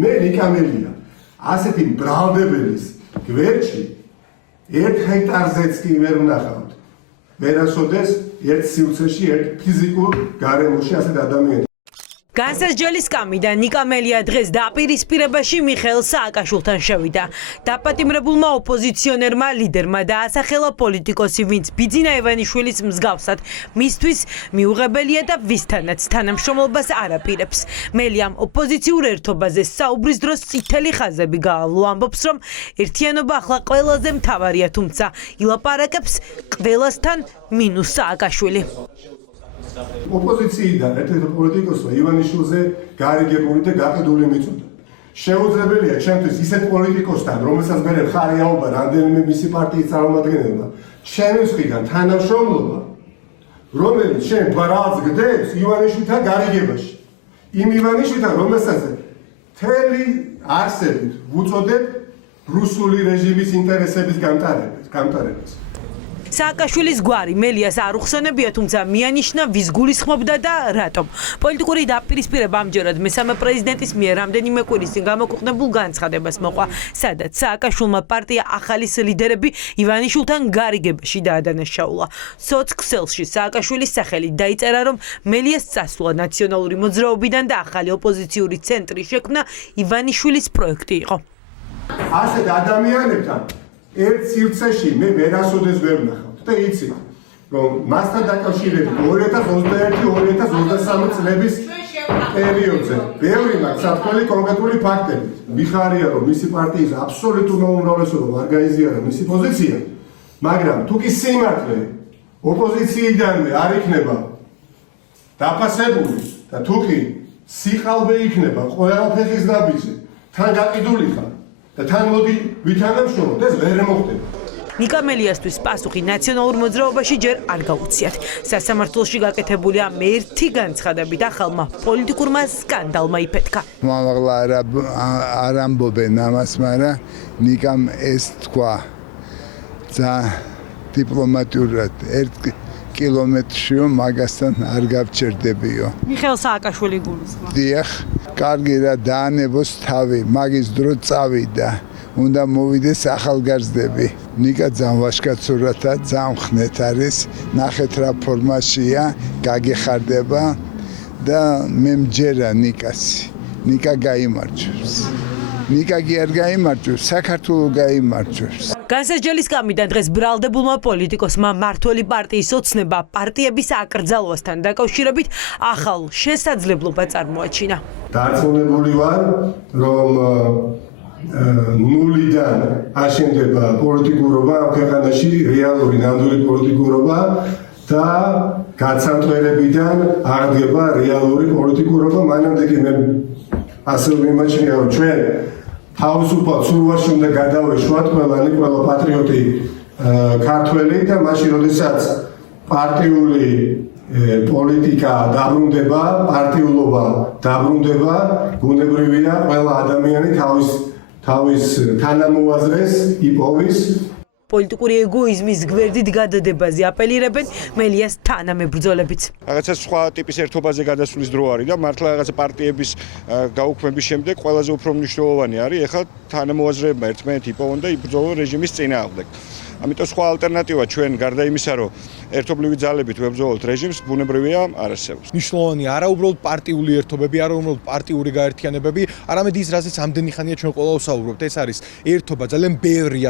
მე ნიკამელია ასეთი ბრალდებელის გვერდში 1 ჰექტარზეც კი ვერ ვნახავთ. ვერასოდეს ერთ სივრცეში, ერთ ფიზიკურ გარემოში ასეთ ადამიანს. განსაზღვრელი სკამიდან ნიკამელია დღეს დაპირისპირებაში მიხეილ სააკაშვილთან შევიდა. დაპატიმრებულმა ოპოზიციონერმა ლიდერმა დაასახელა პოლიტიკოსი, ვინც ბიძინა ივანიშვილის მსგავსად მისთვის მიუღებელია და ვისთანაც თანამშრომლობას არ აპირებს. მელიამ ოპოზიციურ ერთობაზე საუბრის დროს წითელი ხაზები გაავლო, ამბობს, რომ ერთიანობა ახლა ყველაზე მთავარია, თუმცა ილაპარაკებს ყველასთან მინუს სააკაშვილი. ოპოზიციიდან ერთ-ერთ პოლიტიკოსმა ივანიშვილზე გარიგებული და გაყიდული მიწოდა. შეუძლებელია ჩემთვის ისეთ პოლიტიკოსთან, რომელსაც მე ხარიაობა რამდენიმე მისი პარტიის წარმომადგენელმა, ჩემის მხრიდან თანამშრომლობა, რომელიც შენ ბრალს გდებს ივანიშვილთან გარიგებაში. იმ ივანიშვილთან, რომელსაც მთელი არსებით ვუწოდებ რუსული რეჟიმის ინტერესების გამტარებას. სააკაშვილის გვარი მელიას არ უხსენებია, თუმცა მიანიშნა ვის გულისხმობდა და რატომ. პოლიტიკური დაპირისპირება ამჯერად მესამე პრეზიდენტის მიერ რამდენიმე კვირის წინ გამოქვეყნებულ განცხადებას მოყვა, სადაც სააკაშვილმა პარტია ახალის ლიდერები ივანიშვილთან გარიგებაში დაადანაშაულა. სოцქსელში სააკაშვილის სახელით დაიწერა, რომ მელიას წასვლა ნაციონალური მოძრაობიდან და ახალი ოპოზიციური ცენტრი შექმნა ივანიშვილის პროექტი იყო. ასეთ ადამიანებთან ერთ სივრცეში მე ვერასოდეს ვერ ვნახავთ და იცით, რომ მასთან დაკავშირებით 2021-2023 წლების პერიოდზე ბევრი მაქვს საფრთხელი კონკრეტული ფაქტები. მიხარია, რომ მისი პარტიის აბსოლუტურ უმრავლესობამ არ გაიზიარა მისი პოზიცია, მაგრამ თუ კი სიმართლე ოპოზიციიდანვე არ იქნება დაფასებული და თუ კი სიყალბე იქნება ყველაფრის ნაბიჯზე, თან გაყიდული ხარ და თან მოდი ვითანამშრომლოთ, ეს ვერ მოხდება. ნიკამელიასთვის პასუხი ნაციონალურ მოძრაობაში ჯერ არ გაუციათ. სასამართლოში გაკეთებულია ერთი განცხადებით ახალმა პოლიტიკურმა სკანდალმა იფეთქა. მამაღლა არ ამბობენ ამას, მაგრამ ნიკამ ეს თქვა ძა დიპლომატიურად 1 კილომეტრშიო მაგასთან არ გავჩერდებიო. მიხეილ სააკაშვილი გულისხმობს. დიახ, კარგი რა დაანებოს თავი, მაგის დრო წავიდა. უნდა მოვიდეს ახალგაზრდები. ნიკა ძამვაშკაცურათა ძამხნეთ არის, ნახეთ რა ფორმაშია, გაგეხარდება და მე მჯერა ნიკასი. ნიკა გაიმარჯვებს. ნიკა კი არ გაიმარჯვებს, საქართველო გაიმარჯვებს. განსაზღვრელი სკამიდან დღეს ბრალდებულმა პოლიტიკოსმა მართველი პარტიის ოცნება პარტიების აკრძალვასთან დაკავშირებით ახალ შესაძლებლობა წარმოაჩინა. დარწმუნებული ვარ, რომ ნულიდან აშენდება პოლიტიკურობა ამ ქვეყანაში, რეალური ნამდვილი პოლიტიკურობა და გაცანტვერებიდან აღდგება რეალური პოლიტიკურობა. მანამდე კი მე ასე მიმაჩნია, რომ ჩვენ თავისუფალ ცურვაში უნდა გადავეშვათ ყველა პატრიოტი ქართველი და მაშინ როდესაც პარტიული პოლიტიკა დაბრუნდება, პარტიულობა დაბრუნდება, ბუნებრივია ყველა ადამიანი თავის თანამოაზრეს იპოვის. პოლიტიკური ეგოიზმის გვერდით გადადებაზე აპელირებენ მელიას თანამებრძოლებიც. რაღაცა სხვა ტიპის ერთობაზე გადასვლის დრო არის და მართლა რაღაცა პარტიების გაუქმების შემდეგ ყველაზე უფრო მნიშვნელოვანი არის ეხლა თანამოაზრეებმა ერთმანეთ იპოვონ და იბრძოლონ რეჟიმის წინააღმდეგ. ამიტომ სხვა ალტერნატივა ჩვენ გარდა იმისა, რომ ერთობლივი ძალებით ვებრძოლოთ რეჟიმს, ბუნებრივია არ არსებობს. მნიშვნელოვანი არა უბრალოდ პარტიული ერთობები, არა უბრალოდ პარტიული გაერთიანებები, არამედ ის, რასაც ამდენი ხანია ჩვენ ყველა ვსაუბრობთ, ეს არის ერთობა ძალიან ბევრი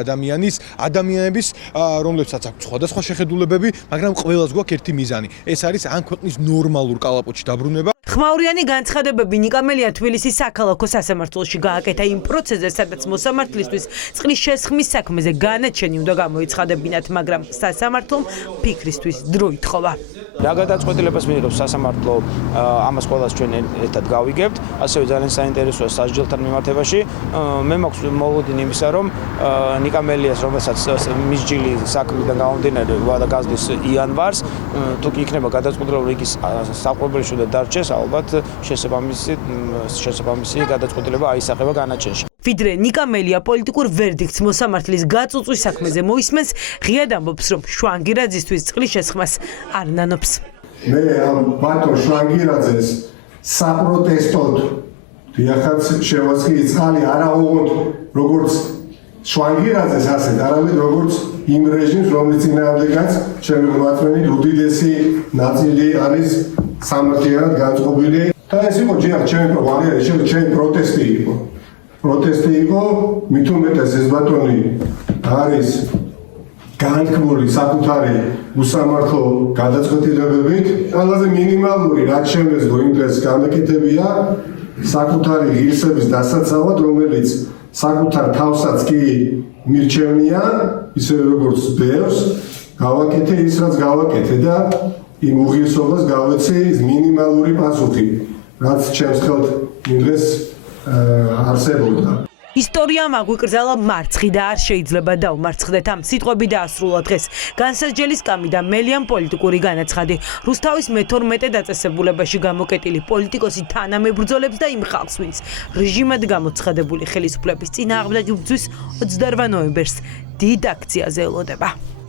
ადამიანების, რომლებსაც აქვს სხვადასხვა შეხედულებები, მაგრამ ყველას გვაქვს ერთი მიზანი. ეს არის ამ ქვეყნის ნორმალურ კალაპოტში დაბრუნება. ხმაურიანი განცხადებები ნიკამელია თბილისის საქალაქო სასამართლოში გააკეთა იმ პროცესზე, სადაც მოსამართლისთვის წყლის შესხმის საქმეზე განაჩენი უნდა გამოიცხადებინათ, მაგრამ სასამართლომ ფიქრისთვის დრო ითხოვა. რა გადაწყვეტილებას მიიღებს სასამართლო, ამას ყველას ჩვენ ერთად გავიგებთ, ასევე ძალიან საინტერესოა სასჯელთან მიმართებაში. მე მაქვს მოლოდინი იმისა, რომ ნიკამელიას, რომელსაც მისჯილი საქმიდან გამომდინარე გადაგაზრდის იანვარს, თუ კი იქნება გადაწყვეტილება, რომ იგი საყრდენში უნდა დარჩეს, ალბათ შესაბამისი გადაწყვეტილება აისახება განაჩენში. ვიდრე ნიკამელია პოლიტიკურ ვერდიქტს მოსამართლის გაწუწვის საქმეზე მოისმენს, ღიად ამბობს, რომ შვანგირაძისთვის წყლის შესხმას არ ნანობს. მე ამ ბატონ შვანგირაძეს საპროტესტოდ დიახაც შევასწრე წყალი არა ოღონდ როგორც შვანგირაძეს ასეთ, არამედ როგორც იმ რეჟიმს, რომლის წინააღმდეგაც ჩემი მათმენით უდიდესი ნაწილი არის სამართლიანად განწყობილი. და ეს იყო ჯერ ჩემი პროტესტი იყო. პროტესტი იყო, მით უმეტეს ეს ბატონი არის განთქმული საკუთარი უსამართლო გადაწყვეტილებებით. ყველაზე მინიმალური რაც შემეძლო იმ დღეს გამეკეთებია საკუთარი ღირსების დასაცავად, რომელიც საკუთარ თავსაც კი მირჩევნია, ისევე როგორც ბევრს, გავაკეთე ის, რაც გავაკეთე და იმ უღირსობას გავეცე მინიმალური პასუხი, რაც ჩემს ხელთ იმ დღეს არსებობდა. ისტორიამ აგვიკრძალა მარცხი და არ შეიძლება დაუმარცხდეთ. ამ სიტყვები დაასრულა დღეს განსაჯელი სკამი და მელიან პოლიტიკური განაცხადი. რუსთავის მე-12 დაწესებულებაში გამოკეტილი პოლიტიკოსი თანამებრძოლებს და იმ ხალხს, ვინც რეჟიმად გამოცხადებული ხელისუფლების წინააღმდეგ იბრძვის 28 ნოემბერს დიდ აქციაზე ელოდება.